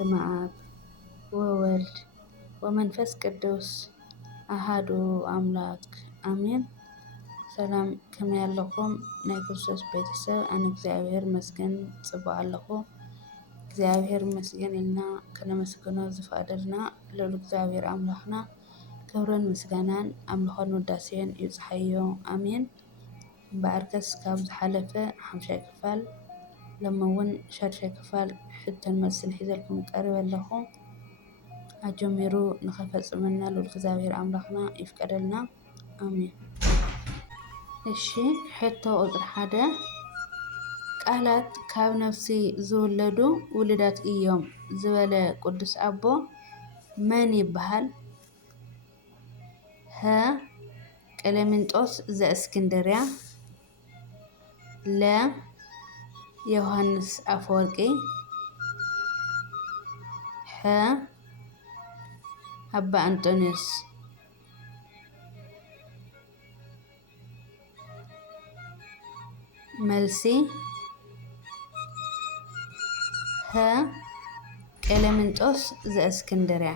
በስመ አብ ወወልድ ወመንፈስ ቅዱስ አሃዱ አምላክ አሜን። ሰላም ከመይ ኣለኹም ናይ ክርስቶስ ቤተሰብ ኣነ እግዚአብሔር መስገን ጽቡቕ ኣለኹ። እግዚአብሔር መስገን ኢልና ከነመስግኖ ዝፈቀደልና ልዑል እግዚአብሔር ኣምላኽና ክብርን ምስጋናን ኣምልኾን ውዳሴን ይብፅሓዮ ኣሜን። እምበኣርከስ ካብ ዝሓለፈ 5 ክፋል ሎሚ እውን 6 ክፋል ሕቶን መልስን ሒዘልኩም ቀሪበ ኣለኹ። ኣጀሚሩ ንኸፈፅመና ልዑል እግዚአብሔር ኣምላኽና ይፍቀደልና ኣሜን። እሺ ሕቶ ቁፅሪ 1 ቃላት ካብ ነፍሲ ዝውለዱ ውሉዳት እዮም ዝበለ ቅዱስ ኣቦ መን ይበሃል? ሀ ቀሌምንጦስ ዘእስክንድርያ፣ ለ ዮሐንስ አፈወርቂ፣ ሐ አባ አንጦኒዮስ። መልሲ ሀ ቀሌምንጦስ ዘእስክንድርያ።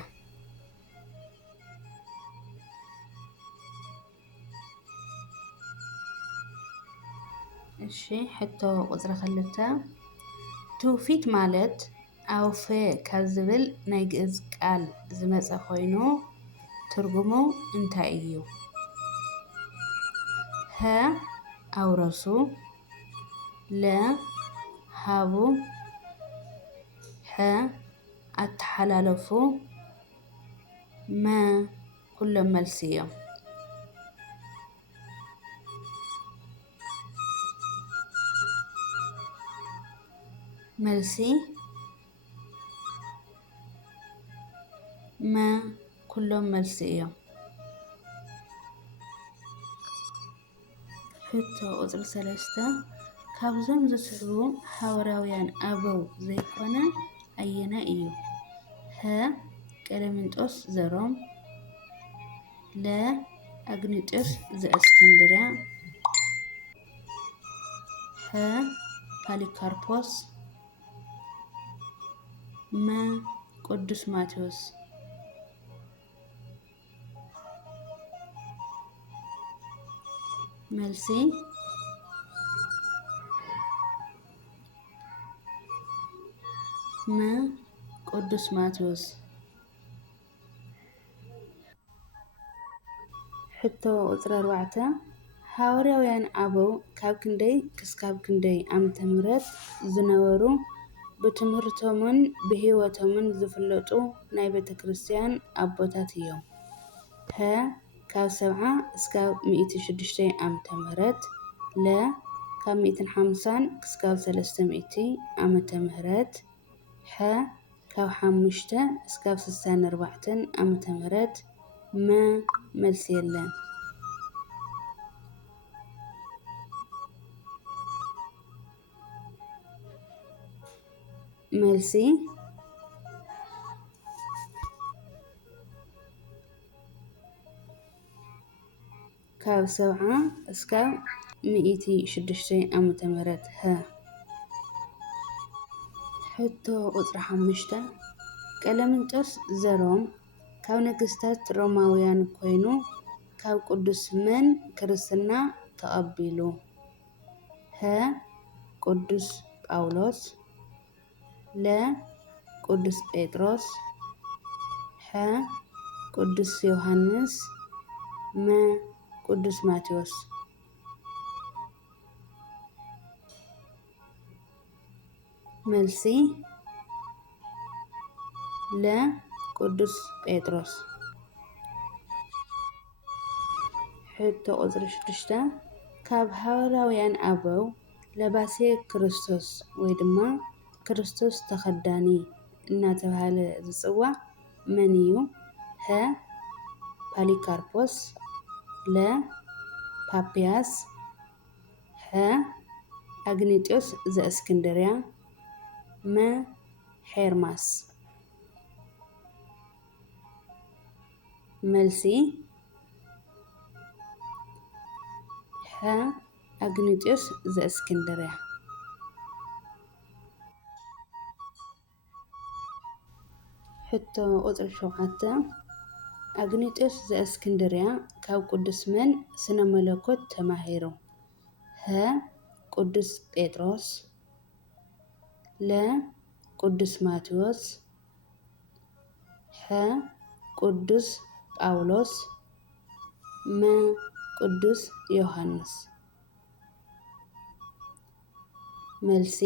እሺ ሕቶ ቁፅሪ 2 ትውፊት ማለት ኣውፈ ካብ ዝብል ናይ ግእዝ ቃል ዝመፀ ኮይኑ ትርጉሙ እንታይ እዩ? ሀ ኣውረሱ፣ ለ ሃቡ፣ ሐ ኣተሓላለፉ፣ መ ኩሎም መልሲ እዮም። መልሲ መ ኩሎም መልሲ እዮም። ሕቶ ቁፅሪ 3 ካብዞም ዝስዕቡ ሐዋርያውያን ኣበው ዘይኮነ ኣየናይ እዩ? ሀ ቀሌምንጦስ ዘሮም፣ ለ አግኒጦስ ዘእስክንድርያ፣ ሐ ፖሊካርፖስ፣ መ ቅዱስ ማቴዎስ። መልሲ መ ቅዱስ ማቴዎስ። ሕቶ ቁፅሪ 4 ሐዋርያውያን ኣበው ካብ ክንደይ ክሳብ ክንደይ ዓመተ ምህረት ዝነበሩ ብትምህርቶምን ብሂወቶምን ዝፍለጡ ናይ ቤተ ክርስቲያን ኣቦታት እዮም? ሀ ካብ 70 እስካብ 106 ዓመተ ምህረት፣ ለ ካብ 150 እስካብ 300 ዓመተ ምህረት፣ ሐ ካብ 5 እስካብ 64 ዓመተ ምህረት፣ መ መልሲ የለን። መልሲ ካብ 70 እስካብ 106 ዓመተ ምህረት ሀ። ሕቶ ቁፅሪ 5 ቀሌምንጦስ ዘሮም ካብ ነገስታት ሮማውያን ኮይኑ ካብ ቅዱስ መን ክርስትና ተቐቢሉ? ሀ ቅዱስ ጳውሎስ፣ ለ ቅዱስ ጴጥሮስ፣ ሐ ቅዱስ ዮሐንስ፣ መ ቅዱስ ማቴዎስ። መልሲ ለ ቅዱስ ጴጥሮስ። ሕቶ ቁፅሪ 6 ካብ ሐዋርያውያን ኣበው ለባሴ ክርስቶስ ወይ ድማ ክርስቶስ ተኸዳኒ እናተባህለ ዝፅዋዕ መን እዩ? ሀ ፖሊካርፖስ፣ ለ ፓፒያስ፣ ሐ አግኒጦስ ዘእስክንድርያ፣ መ ሄርማስ። መልሲ ሐ አግኒጦስ ዘእስክንድርያ። ሕቶ ቁፅሪ 7 አግኒጦስ ዘእስክንድርያ ካብ ቅዱስ መን ስነ መለኮት ተማሂሩ? ሀ. ቅዱስ ጴጥሮስ ለ. ቅዱስ ማቴዎስ ሐ. ቅዱስ ጳውሎስ መ. ቅዱስ ዮሐንስ መልሲ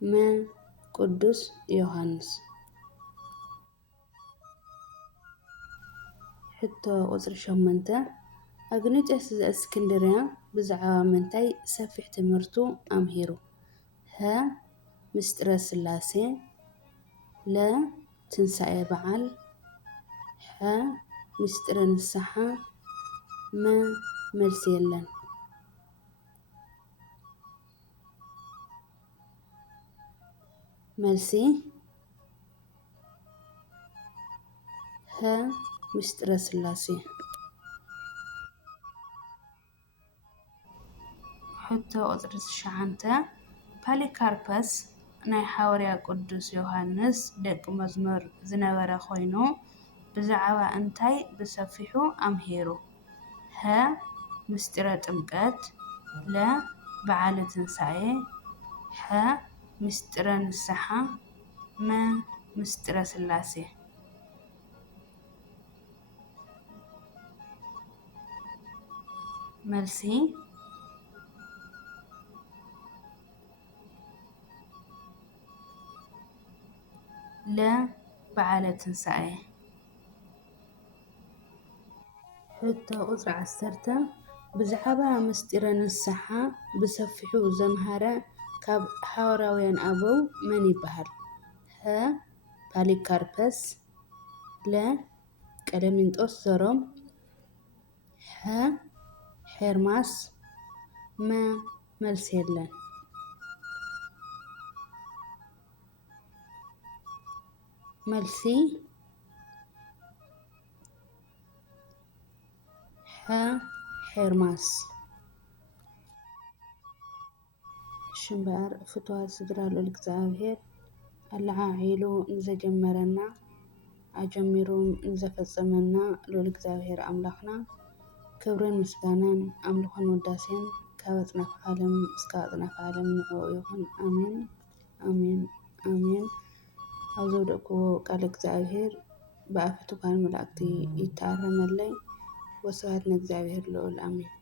መ. ቅዱስ ዮሐንስ ሕቶ ቁፅሪ 8 አግኒጦስ ዘእስክንድርያ ብዛዕባ ምንታይ ሰፊሕ ትምህርቱ ኣምሂሩ? ሀ. ምስጢረ ስላሴ ለ. ትንሣኤ በዓል ሐ. ምስጢረ ንስሐ መ. መልሲ የለን መልሲ ሀ. ምስጢረ ስላሴ ሕቶ ቁፅሪ 9 ፖሊካርፐስ ናይ ሐዋርያ ቅዱስ ዮሐንስ ደቂ መዝሙር ዝነበረ ኮይኑ ብዛዕባ እንታይ ብሰፊሑ ኣምሂሩ? ሀ. ምስጢረ ጥምቀት ለ. በዓለ ትንሣኤ ሐ. ምስጢረ ንስሐ መ. ምስጢረ ስላሴ መልሲ ለ. በዓለ ትንሣኤ ሕቶ ቁፅሪ 10 ብዛዕባ ምስጢረ ንስሐ ብሰፊሑ ዘምሃረ ካብ ሐዋርያውያን ኣበው መን ይበሃል? ሀ. ፖሊካርፐስ ለ. ቀለሚንጦስ ዘሮም ሐ. ሄርማስ መ. መልሲ የለን መልሲ ሐ. ሄርማስ ሽምበር ፍትዋት ስድራ ልዑል እግዚአብሔር አለዓዒሉ ንዘጀመረና አጀሚሩ ንዘፈጸመና ልዑል እግዚአብሔር አምላኽና ክብርን ምስጋናን አምልኾን ውዳሴን ካብ ኣጽናፈ ዓለም እስካብ ኣጽናፈ ዓለም ንዕኡ ይኹን። አሜን አሜን አሜን። ኣብ ዘውደቅክዎ ቃል እግዚአብሔር ብኣፈ ትጓን መላእክቲ ይተኣረመለይ። ወስብሐት ንእግዚአብሔር ልዑል አሜን።